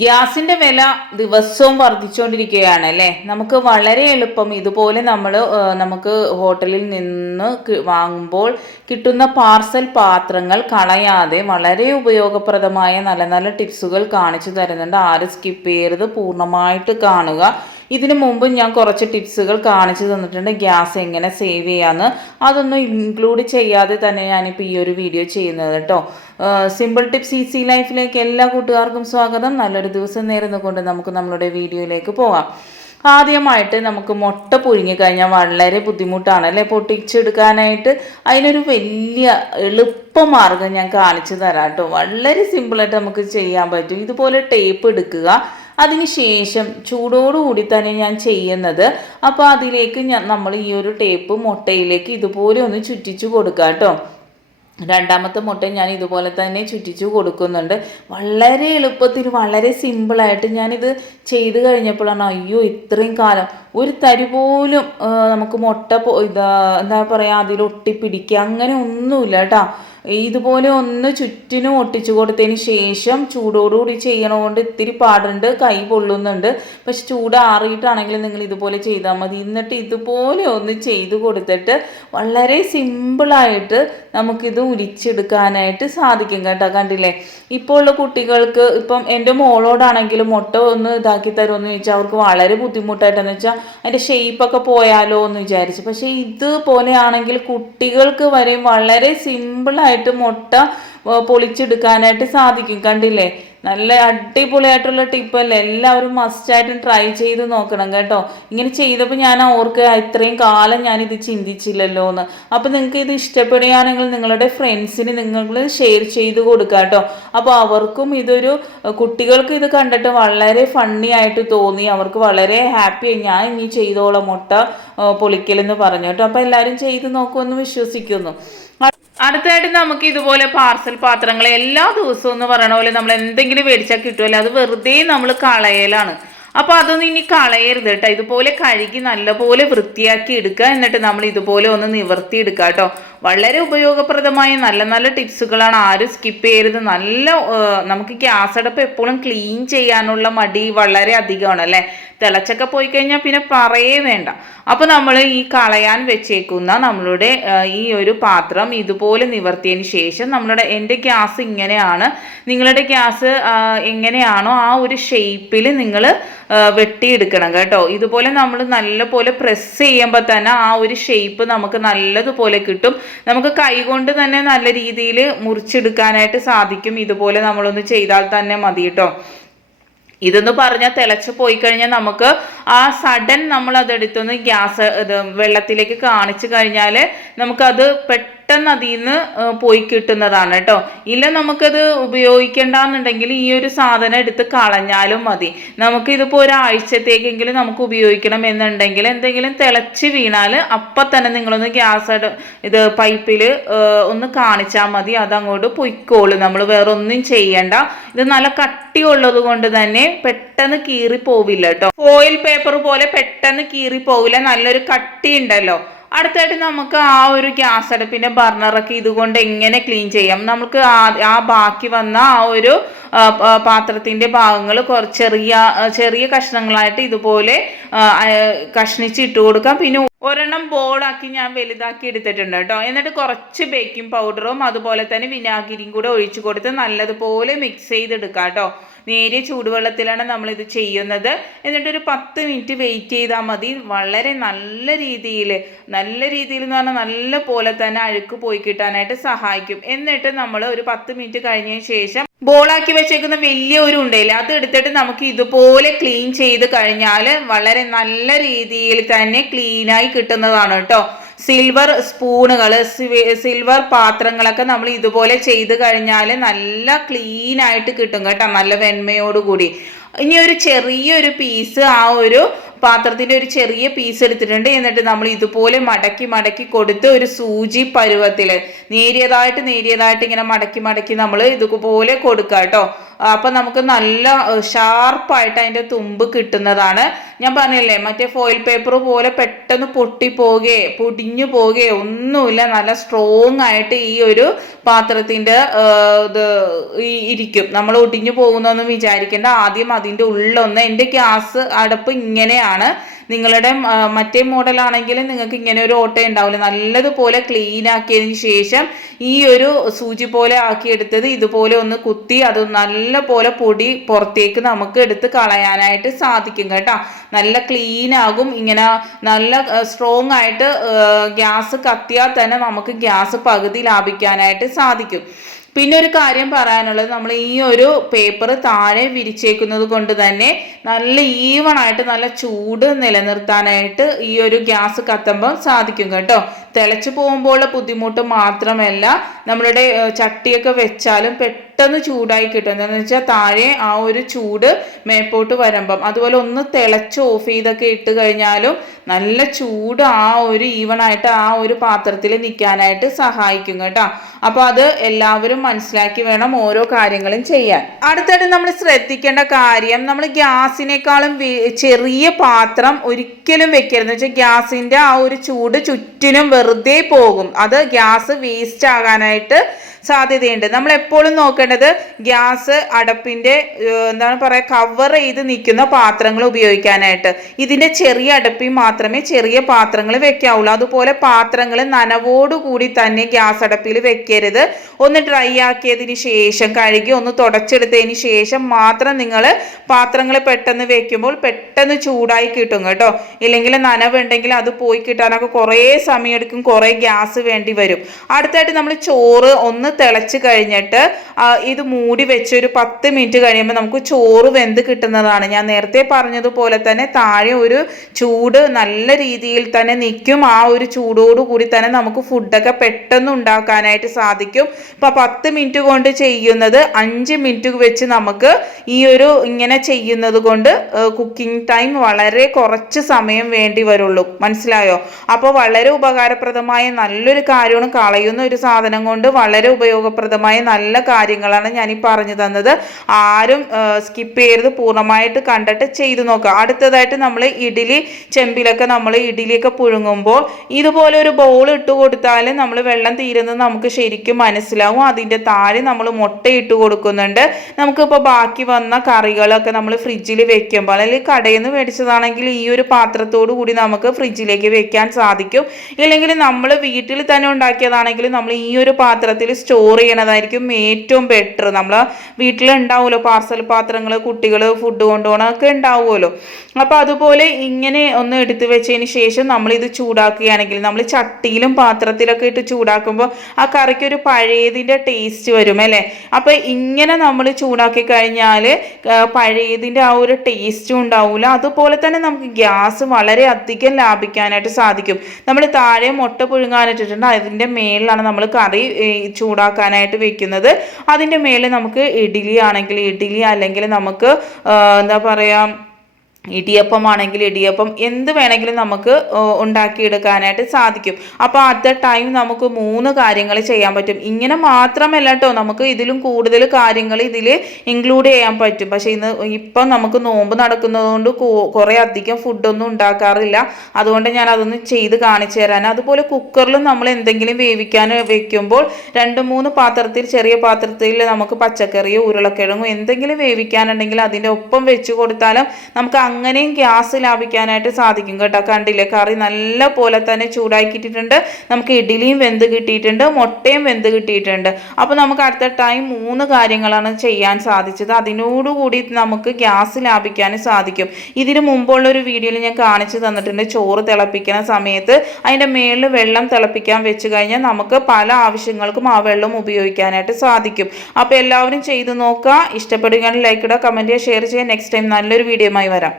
ഗ്യാസിന്റെ വില ദിവസവും വർദ്ധിച്ചുകൊണ്ടിരിക്കുകയാണ് അല്ലേ. നമുക്ക് വളരെ എളുപ്പം ഇതുപോലെ നമുക്ക് ഹോട്ടലിൽ നിന്ന് വാങ്ങുമ്പോൾ കിട്ടുന്ന പാർസൽ പാത്രങ്ങൾ കളയാതെ വളരെ ഉപയോഗപ്രദമായ നല്ല നല്ല ടിപ്സുകൾ കാണിച്ചു തരുന്നുണ്ട്. ആരും സ്കിപ്പ് ചെയ്യരുത്, പൂർണ്ണമായിട്ട് കാണുക. ഇതിനു മുമ്പ് ഞാൻ കുറച്ച് ടിപ്സുകൾ കാണിച്ചു തന്നിട്ടുണ്ട്, ഗ്യാസ് എങ്ങനെ സേവ് ചെയ്യാമെന്ന്. അതൊന്നും ഇൻക്ലൂഡ് ചെയ്യാതെ തന്നെ ഞാനിപ്പോൾ ഈ ഒരു വീഡിയോ ചെയ്യുന്നത് കേട്ടോ. സിമ്പിൾ ടിപ്സ് ഈസി ലൈഫിലേക്ക് എല്ലാ കൂട്ടുകാർക്കും സ്വാഗതം. നല്ലൊരു ദിവസം നേർന്നുകൊണ്ട് നമുക്ക് നമ്മളുടെ വീഡിയോയിലേക്ക് പോകാം. ആദ്യമായിട്ട് നമുക്ക് മുട്ട പുഴുങ്ങി കഴിഞ്ഞാൽ വളരെ ബുദ്ധിമുട്ടാണ് അല്ലേ പൊട്ടിച്ചെടുക്കാനായിട്ട്. അതിനൊരു വലിയ എളുപ്പമാർഗ്ഗം ഞാൻ കാണിച്ചു തരാം കേട്ടോ. വളരെ സിമ്പിളായിട്ട് നമുക്ക് ചെയ്യാൻ പറ്റും. ഇതുപോലെ ടേപ്പ് എടുക്കുക. അതിനുശേഷം ചൂടോടുകൂടി തന്നെ ഞാൻ ചെയ്യുന്നത്, അപ്പോൾ അതിലേക്ക് നമ്മൾ ഈ ഒരു ടേപ്പ് മുട്ടയിലേക്ക് ഇതുപോലെ ഒന്ന് ചുറ്റിച്ചു കൊടുക്കുക കേട്ടോ. രണ്ടാമത്തെ മുട്ട ഞാൻ ഇതുപോലെ തന്നെ ചുറ്റിച്ചു കൊടുക്കുന്നുണ്ട്. വളരെ എളുപ്പത്തിൽ വളരെ സിമ്പിളായിട്ട് ഞാനിത് ചെയ്ത് കഴിഞ്ഞപ്പോഴാണ് അയ്യോ ഇത്രയും കാലം ഒരു തരി പോലും നമുക്ക് മുട്ട എന്താ പറയുക അതിൽ ഒട്ടിപ്പിടിക്കുക അങ്ങനെ ഒന്നുമില്ല കേട്ടോ. ഇതുപോലെ ഒന്ന് ചുറ്റിനും ഒട്ടിച്ചു കൊടുത്തതിന് ശേഷം ചൂടോടുകൂടി ചെയ്യണതുകൊണ്ട് ഇത്തിരി പാടുണ്ട്, കൈ പൊള്ളുന്നുണ്ട്. പക്ഷെ ചൂടാറിയിട്ടാണെങ്കിൽ നിങ്ങൾ ഇതുപോലെ ചെയ്താൽ മതി. എന്നിട്ട് ഇതുപോലെ ഒന്ന് ചെയ്ത് കൊടുത്തിട്ട് വളരെ സിമ്പിളായിട്ട് നമുക്കിത് ഉരിച്ചെടുക്കാനായിട്ട് സാധിക്കും കേട്ടോ. കണ്ടില്ലേ, ഇപ്പോൾ ഉള്ള കുട്ടികൾക്ക് ഇപ്പം എൻ്റെ മോളോടാണെങ്കിലും മുട്ട ഒന്ന് ഇതാക്കി തരുമെന്ന് ചോദിച്ചാൽ അവർക്ക് വളരെ ബുദ്ധിമുട്ടായിട്ടെന്ന് വെച്ചാൽ അതിൻ്റെ ഷേപ്പൊക്കെ പോയാലോ എന്ന് വിചാരിച്ചു. പക്ഷേ ഇതുപോലെയാണെങ്കിൽ കുട്ടികൾക്ക് വരെ വളരെ സിമ്പിളായിട്ട് മുട്ട പൊളിച്ചെടുക്കാനായിട്ട് സാധിക്കും. കണ്ടില്ലേ, നല്ല അടിപൊളിയായിട്ടുള്ള ടിപ്പല്ലേ. എല്ലാവരും മസ്റ്റായിട്ടും ട്രൈ ചെയ്ത് നോക്കണം കേട്ടോ. ഇങ്ങനെ ചെയ്തപ്പോൾ ഞാൻ ഓർക്കുക ഇത്രയും കാലം ഞാനിത് ചിന്തിച്ചില്ലല്ലോ എന്ന്. അപ്പോൾ നിങ്ങൾക്ക് ഇത് ഇഷ്ടപ്പെടുകയാണെങ്കിൽ നിങ്ങളുടെ ഫ്രണ്ട്സിന് നിങ്ങൾ ഷെയർ ചെയ്ത് കൊടുക്കുക കേട്ടോ. അപ്പോൾ അവർക്കും കുട്ടികൾക്ക് ഇത് കണ്ടിട്ട് വളരെ ഫണ്ണി ആയിട്ട് തോന്നി. അവർക്ക് വളരെ ഹാപ്പിയായി ഞാൻ ഇനി ചെയ്തോളാം മുട്ട പൊളിക്കലെന്ന് പറഞ്ഞു കേട്ടോ. അപ്പോൾ എല്ലാവരും ചെയ്ത് നോക്കുമെന്ന് വിശ്വസിക്കുന്നു. അടുത്തായിട്ട് നമുക്ക് ഇതുപോലെ പാർസൽ പാത്രങ്ങൾ എല്ലാ ദിവസവും എന്ന് പറയണ പോലെ നമ്മൾ എന്തെങ്കിലും മേടിച്ചാൽ കിട്ടുമല്ലോ, അത് വെറുതെ നമ്മൾ കളയലാണ്. അപ്പോൾ അതൊന്നും ഇനി കളയരുത് കേട്ടോ. ഇതുപോലെ കഴുകി നല്ലപോലെ വൃത്തിയാക്കി എടുക്കുക. എന്നിട്ട് നമ്മൾ ഇതുപോലെ ഒന്ന് നിവർത്തി എടുക്കുക കേട്ടോ. വളരെ ഉപയോഗപ്രദമായ നല്ല നല്ല ടിപ്സുകളാണ്, ആരും സ്കിപ്പ് ചെയ്യരുത്. നമുക്ക് ഗ്യാസ് അടുപ്പ് എപ്പോഴും ക്ലീൻ ചെയ്യാനുള്ള മടി വളരെ അധികമാണ് അല്ലേ. തിളച്ചൊക്കെ പോയി കഴിഞ്ഞാൽ പിന്നെ പറയേ വേണ്ട. അപ്പോൾ നമ്മൾ ഈ കളയാൻ വെച്ചേക്കുന്ന നമ്മളുടെ ഈ ഒരു പാത്രം ഇതുപോലെ നിവർത്തിയതിന് ശേഷം എൻ്റെ ഗ്യാസ് ഇങ്ങനെയാണ്, നിങ്ങളുടെ ഗ്യാസ് എങ്ങനെയാണോ ആ ഒരു ഷേപ്പിൽ നിങ്ങൾ വെട്ടിയെടുക്കണം കേട്ടോ. ഇതുപോലെ നമ്മൾ നല്ലപോലെ പ്രസ് ചെയ്യുമ്പോൾ തന്നെ ആ ഒരു ഷേപ്പ് നമുക്ക് നല്ലതുപോലെ കിട്ടും. നമുക്ക് കൈകൊണ്ട് തന്നെ നല്ല രീതിയിൽ മുറിച്ചെടുക്കാനായിട്ട് സാധിക്കും. ഇതുപോലെ നമ്മളൊന്ന് ചെയ്താൽ തന്നെ മതി കേട്ടോ. ഇതെന്ന് പറഞ്ഞാൽ തിളച്ച് പോയി കഴിഞ്ഞാൽ നമുക്ക് ആ സഡൻ നമ്മൾ അതെടുത്തൊന്ന് വെള്ളത്തിലേക്ക് കാണിച്ചു കഴിഞ്ഞാൽ നമുക്കത് പെട്ടെന്ന് അതിൽ നിന്ന് പോയി കിട്ടുന്നതാണ് കേട്ടോ. ഇല്ല നമുക്കത് ഉപയോഗിക്കേണ്ടെന്നുണ്ടെങ്കിൽ ഈ ഒരു സാധനം എടുത്ത് കളഞ്ഞാലും മതി. നമുക്കിതിപ്പോൾ ഒരാഴ്ചത്തേക്കെങ്കിലും നമുക്ക് ഉപയോഗിക്കണം എന്നുണ്ടെങ്കിൽ എന്തെങ്കിലും തിളച്ച് വീണാൽ അപ്പം തന്നെ നിങ്ങളൊന്ന് പൈപ്പിൽ ഒന്ന് കാണിച്ചാൽ മതി, അതങ്ങോട്ട് പൊയ്ക്കോളും. നമ്മൾ വേറെ ഒന്നും ചെയ്യണ്ട. ഇത് നല്ല കട്ടിയുള്ളത് കൊണ്ട് തന്നെ പെട്ടെന്ന് കീറിപ്പോവില്ല കേട്ടോ. ഫോയിൽ പേപ്പർ പോലെ പെട്ടെന്ന് കീറിപ്പോവില്ല, നല്ലൊരു കട്ടി ഉണ്ടല്ലോ. അടുത്തായിട്ട് നമുക്ക് ആ ഒരു ഗ്യാസ് അടുപ്പിൻ്റെ ബർണറൊക്കെ ഇതുകൊണ്ട് എങ്ങനെ ക്ലീൻ ചെയ്യാം. നമുക്ക് ആ ബാക്കി വന്ന ആ ഒരു പാത്രത്തിൻ്റെ ഭാഗങ്ങൾ ചെറിയ കഷ്ണങ്ങളായിട്ട് ഇതുപോലെ കഷ്ണിച്ച് ഇട്ട് കൊടുക്കാം. പിന്നെ ഒരെണ്ണം ബോളാക്കി ഞാൻ വലുതാക്കി എടുത്തിട്ടുണ്ട് കേട്ടോ. എന്നിട്ട് കുറച്ച് ബേക്കിംഗ് പൗഡറും അതുപോലെ തന്നെ വിനാഗിരിയും കൂടെ ഒഴിച്ചു കൊടുത്ത് നല്ലതുപോലെ മിക്സ് ചെയ്തെടുക്കാം കേട്ടോ. നേരിയ ചൂടുവെള്ളത്തിലാണ് നമ്മളിത് ചെയ്യുന്നത്. എന്നിട്ടൊരു 10 മിനിറ്റ് വെയിറ്റ് ചെയ്താൽ മതി. വളരെ നല്ല രീതിയിൽ എന്ന് പറഞ്ഞാൽ നല്ല പോലെ തന്നെ അഴുക്ക് പോയി കിട്ടാനായിട്ട് സഹായിക്കും. എന്നിട്ട് നമ്മൾ ഒരു 10 മിനിറ്റ് കഴിഞ്ഞതിന് ശേഷം ബോളാക്കി വെച്ചേക്കുന്ന വലിയ ഒരു ഉണ്ടല്ലേ അത് എടുത്തിട്ട് നമുക്ക് ഇതുപോലെ ക്ലീൻ ചെയ്ത് കഴിഞ്ഞാൽ വളരെ നല്ല രീതിയിൽ തന്നെ ക്ലീനായി കിട്ടുന്നതാണ് കേട്ടോ. സിൽവർ സ്പൂണുകൾ, സിൽവർ പാത്രങ്ങളൊക്കെ നമ്മൾ ഇതുപോലെ ചെയ്ത് കഴിഞ്ഞാൽ നല്ല ക്ലീൻ ആയിട്ട് കിട്ടും കേട്ടോ, നല്ല വെണ്മയോടുകൂടി. ഇനി ഒരു ചെറിയൊരു പീസ് ആ ഒരു പാത്രത്തിൻ്റെ ഒരു ചെറിയ പീസ് എടുത്തിട്ടുണ്ട്. എന്നിട്ട് നമ്മൾ ഇതുപോലെ മടക്കി കൊടുത്ത് ഒരു സൂചി പരുവത്തിൽ നേരിയതായിട്ട് ഇങ്ങനെ മടക്കി നമ്മൾ ഇതുപോലെ കൊടുക്കുക കേട്ടോ. അപ്പം നമുക്ക് നല്ല ഷാർപ്പായിട്ട് അതിൻ്റെ തുമ്പ് കിട്ടുന്നതാണ്. ഞാൻ പറഞ്ഞല്ലേ മറ്റേ ഫോയിൽ പേപ്പർ പോലെ പെട്ടെന്ന് പൊടിഞ്ഞു പോകുകയോ ഒന്നുമില്ല. നല്ല സ്ട്രോങ് ആയിട്ട് ഈ ഒരു പാത്രത്തിന്റെ ഇത് ഇരിക്കും. നമ്മൾ ഒടിഞ്ഞു പോകുന്നൊന്നും വിചാരിക്കേണ്ട. ആദ്യം അതിൻ്റെ ഉള്ളൊന്ന്, എൻ്റെ ഗ്യാസ് അടപ്പ് ഇങ്ങനെയാണ്. നിങ്ങളുടെ മറ്റേ മോഡലാണെങ്കിൽ നിങ്ങൾക്ക് ഇങ്ങനെ ഒരു ഓട്ട ഉണ്ടാവില്ല. നല്ലതുപോലെ ക്ലീൻ ആക്കിയതിന് ശേഷം ഈ ഒരു സൂചി പോലെ ആക്കിയെടുത്തത് ഇതുപോലെ ഒന്ന് കുത്തി അത് നല്ല പോലെ പൊടി പുറത്തേക്ക് നമുക്ക് എടുത്ത് കളയാനായിട്ട് സാധിക്കും കേട്ടോ. നല്ല ക്ലീൻ ആകും. ഇങ്ങനെ നല്ല സ്ട്രോങ് ആയിട്ട് ഗ്യാസ് കത്തിയാൽ തന്നെ നമുക്ക് ഗ്യാസ് പകുതി ലാഭിക്കാനായിട്ട് സാധിക്കും. പിന്നെ ഒരു കാര്യം പറയാനുള്ളത്, നമ്മൾ ഈ ഒരു പേപ്പർ താഴെ വിരിച്ചേക്കുന്നത് കൊണ്ട് തന്നെ നല്ല ഈവണായിട്ട് നല്ല ചൂട് നിലനിർത്താനായിട്ട് ഈ ഒരു ഗ്യാസ് കത്തുമ്പോൾ സാധിക്കും കേട്ടോ. തിളച്ചു പോകുമ്പോൾ ബുദ്ധിമുട്ട് മാത്രമല്ല, നമ്മളുടെ ചട്ടിയൊക്കെ വെച്ചാലും പെട്ടെന്ന് ചൂടായി കിട്ടും. എന്താണെന്ന് വെച്ചാൽ താഴെ ആ ഒരു ചൂട് മേപ്പോട്ട് വരുമ്പം, അതുപോലെ ഒന്ന് തിളച്ച് ഓഫ് ചെയ്തൊക്കെ ഇട്ട് കഴിഞ്ഞാലും നല്ല ചൂട് ആ ഒരു ഈവണായിട്ട് ആ ഒരു പാത്രത്തിൽ നിൽക്കാനായിട്ട് സഹായിക്കും കേട്ടോ. അപ്പോൾ അത് എല്ലാവരും മനസ്സിലാക്കി വേണം ഓരോ കാര്യങ്ങളും ചെയ്യാൻ. അടുത്തായിട്ട് നമ്മൾ ശ്രദ്ധിക്കേണ്ട കാര്യം, നമ്മൾ ഗ്യാസിനേക്കാളും ചെറിയ പാത്രം ഒരിക്കലും വെക്കരുത്. വെച്ചാൽ ഗ്യാസിൻ്റെ ആ ഒരു ചൂട് ചുറ്റിനും വെറുതെ പോകും. അത് ഗ്യാസ് വേസ്റ്റ് ആകാനായിട്ട് സാധ്യതയുണ്ട്. നമ്മൾ എപ്പോഴും നോക്കേണ്ടത് ഗ്യാസ് അടപ്പിൻ്റെ എന്താണ് പറയുക, കവർ ചെയ്ത് നിൽക്കുന്ന പാത്രങ്ങൾ ഉപയോഗിക്കാനായിട്ട്. ഇതിൻ്റെ ചെറിയ അടപ്പിൽ മാത്രമേ ചെറിയ പാത്രങ്ങൾ വെക്കാവുള്ളൂ. അതുപോലെ പാത്രങ്ങൾ നനവോടുകൂടി തന്നെ ഗ്യാസ് അടപ്പിൽ വെക്കരുത്. ഒന്ന് ഡ്രൈ ആക്കിയതിന് ശേഷം കഴുകി ഒന്ന് തുടച്ചെടുത്തതിന് ശേഷം മാത്രം നിങ്ങൾ പാത്രങ്ങൾ പെട്ടെന്ന് വെക്കുമ്പോൾ പെട്ടെന്ന് ചൂടായി കിട്ടും കേട്ടോ. ഇല്ലെങ്കിൽ നനവുണ്ടെങ്കിൽ അത് പോയി കിട്ടാനൊക്കെ കുറേ സമയമെടുക്കും, കുറേ ഗ്യാസ് വേണ്ടി വരും. അടുത്തായിട്ട് നമ്മൾ ചോറ് ഒന്ന് തിളച്ച് കഴിഞ്ഞിട്ട് ഇത് മൂടി വെച്ച് ഒരു 10 മിനിറ്റ് കഴിയുമ്പോൾ നമുക്ക് ചോറ് വെന്ത് കിട്ടുന്നതാണ്. ഞാൻ നേരത്തെ പറഞ്ഞതുപോലെ തന്നെ താഴെ ഒരു ചൂട് നല്ല രീതിയിൽ തന്നെ നിൽക്കും. ആ ഒരു ചൂടോടുകൂടി തന്നെ നമുക്ക് ഫുഡൊക്കെ പെട്ടെന്ന് ഉണ്ടാക്കാനായിട്ട് സാധിക്കും. ഇപ്പം 10 മിനിറ്റ് കൊണ്ട് ചെയ്യുന്നത് 5 മിനിറ്റ് വെച്ച് നമുക്ക് ഈ ഒരു ഇങ്ങനെ ചെയ്യുന്നത് കൊണ്ട് കുക്കിംഗ് ടൈം വളരെ കുറച്ച് സമയം വേണ്ടി വരുള്ളൂ. മനസ്സിലായോ? അപ്പോൾ വളരെ ഉപകാരപ്രദമായ നല്ലൊരു കാര്യമാണ്. കളയുന്ന ഒരു സാധനം കൊണ്ട് വളരെ ഉപയോഗപ്രദമായ നല്ല കാര്യങ്ങളാണ് ഞാൻ ഈ പറഞ്ഞു തന്നത്. ആരും സ്കിപ്പ് ചെയ്യരുത്, പൂർണ്ണമായിട്ട് കണ്ടിട്ട് ചെയ്തു നോക്കുക. അടുത്തതായിട്ട് നമ്മൾ ഇഡ്ഡലി ചെമ്പിലൊക്കെ നമ്മൾ ഇഡ്ഡലിയൊക്കെ പുഴുങ്ങുമ്പോൾ ഇതുപോലെ ഒരു ബൗൾ ഇട്ട് കൊടുത്താൽ നമ്മൾ വെള്ളം തീരുന്നത് നമുക്ക് ശരിക്കും മനസ്സിലാവും. അതിൻ്റെ താഴെ നമ്മൾ മുട്ട ഇട്ട് കൊടുക്കുന്നുണ്ട്. നമുക്കിപ്പോൾ ബാക്കി വന്ന കറികളൊക്കെ നമ്മൾ ഫ്രിഡ്ജിൽ വെക്കുമ്പോൾ, അല്ലെങ്കിൽ കടയിൽ നിന്ന് മേടിച്ചതാണെങ്കിൽ ഈ ഒരു പാത്രത്തോടു കൂടി നമുക്ക് ഫ്രിഡ്ജിലേക്ക് വെക്കാൻ സാധിക്കും. ഇല്ലെങ്കിൽ നമ്മൾ വീട്ടിൽ തന്നെ ഉണ്ടാക്കിയതാണെങ്കിൽ നമ്മൾ ഈ ഒരു പാത്രത്തിൽ സ്റ്റോർ ചെയ്യണതായിരിക്കും ഏറ്റവും ബെറ്റർ. നമ്മൾ വീട്ടിലുണ്ടാവുമല്ലോ പാർസൽ പാത്രങ്ങൾ, കുട്ടികൾ ഫുഡ് കൊണ്ടുപോകണമൊക്കെ ഉണ്ടാവുമല്ലോ. അപ്പോൾ അതുപോലെ ഇങ്ങനെ ഒന്ന് എടുത്തു വെച്ചതിന് ശേഷം നമ്മളിത് ചൂടാക്കുകയാണെങ്കിൽ, നമ്മൾ ചട്ടിയിലും പാത്രത്തിലൊക്കെ ഇട്ട് ചൂടാക്കുമ്പോൾ ആ കറിക്ക് ഒരു പഴയതിൻ്റെ ടേസ്റ്റ് വരും അല്ലേ. അപ്പോൾ ഇങ്ങനെ നമ്മൾ ചൂടാക്കി കഴിഞ്ഞാൽ പഴയതിൻ്റെ ആ ഒരു ടേസ്റ്റും ഉണ്ടാവില്ല. അതുപോലെ തന്നെ നമുക്ക് ഗ്യാസ് വളരെ അധികം ലാഭിക്കാനായിട്ട് സാധിക്കും. നമ്മൾ താഴെ മുട്ട പുഴുങ്ങാനിട്ടിട്ടുണ്ട്, അതിൻ്റെ മേളിലാണ് നമ്മൾ കറി ചൂടാക്കാനായിട്ട് വെക്കുന്നത്. അതിൻ്റെ മേലെ നമുക്ക് ഇഡ്ഡലി ആണെങ്കിൽ ഇഡ്ഡലി, അല്ലെങ്കിൽ നമുക്ക് എന്താ പറയുക, ഇടിയപ്പമാണെങ്കിൽ ഇടിയപ്പം, എന്ത് വേണമെങ്കിലും നമുക്ക് ഉണ്ടാക്കിയെടുക്കാനായിട്ട് സാധിക്കും. അപ്പോൾ അറ്റ് ടൈം നമുക്ക് 3 കാര്യങ്ങൾ ചെയ്യാൻ പറ്റും. ഇങ്ങനെ മാത്രമല്ല കേട്ടോ, നമുക്ക് ഇതിലും കൂടുതൽ കാര്യങ്ങൾ ഇതിൽ ഇൻക്ലൂഡ് ചെയ്യാൻ പറ്റും. പക്ഷേ ഇപ്പം നമുക്ക് നോമ്പ് നടക്കുന്നതുകൊണ്ട് കുറേ അധികം ഫുഡൊന്നും ഉണ്ടാക്കാറില്ല. അതുകൊണ്ട് ഞാൻ അതൊന്ന് ചെയ്ത് കാണിച്ചു തരാൻ. അതുപോലെ കുക്കറിലും നമ്മൾ എന്തെങ്കിലും വേവിക്കാൻ വെക്കുമ്പോൾ 2-3 പാത്രത്തിൽ, ചെറിയ പാത്രത്തിൽ നമുക്ക് പച്ചക്കറിയോ ഉരുളക്കിഴങ്ങോ എന്തെങ്കിലും വേവിക്കാനുണ്ടെങ്കിൽ അതിൻ്റെ ഒപ്പം വെച്ച് കൊടുത്താലും നമുക്ക് അങ്ങനെയും ഗ്യാസ് ലാഭിക്കാനായിട്ട് സാധിക്കും കേട്ടോ. കണ്ടില്ലേ, കറി നല്ല പോലെ തന്നെ ചൂടാക്കിയിട്ടുണ്ട്. നമുക്ക് ഇഡ്ഡലിയും വെന്ത് കിട്ടിയിട്ടുണ്ട്, മുട്ടയും വെന്ത് കിട്ടിയിട്ടുണ്ട്. അപ്പോൾ നമുക്ക് അടുത്ത ടൈം 3 കാര്യങ്ങളാണ് ചെയ്യാൻ സാധിച്ചത്. അതിനോടുകൂടി നമുക്ക് ഗ്യാസ് ലാഭിക്കാനും സാധിക്കും. ഇതിന് മുമ്പുള്ളൊരു വീഡിയോയിൽ ഞാൻ കാണിച്ചു തന്നിട്ടുണ്ട്. ചോറ് തിളപ്പിക്കുന്ന സമയത്ത് അതിൻ്റെ മേളിൽ വെള്ളം തിളപ്പിക്കാൻ വെച്ച് കഴിഞ്ഞാൽ നമുക്ക് പല ആവശ്യങ്ങൾക്കും ആ വെള്ളം ഉപയോഗിക്കാനായിട്ട് സാധിക്കും. അപ്പോൾ എല്ലാവരും ചെയ്ത് നോക്കുക. ഇഷ്ടപ്പെടുകയാണെങ്കിൽ ലൈക്ക് ഇടുക, കമൻറ്റ് ചെയ്യുക, ഷെയർ ചെയ്യുക. നെക്സ്റ്റ് ടൈം നല്ലൊരു വീഡിയോയുമായി വരാം.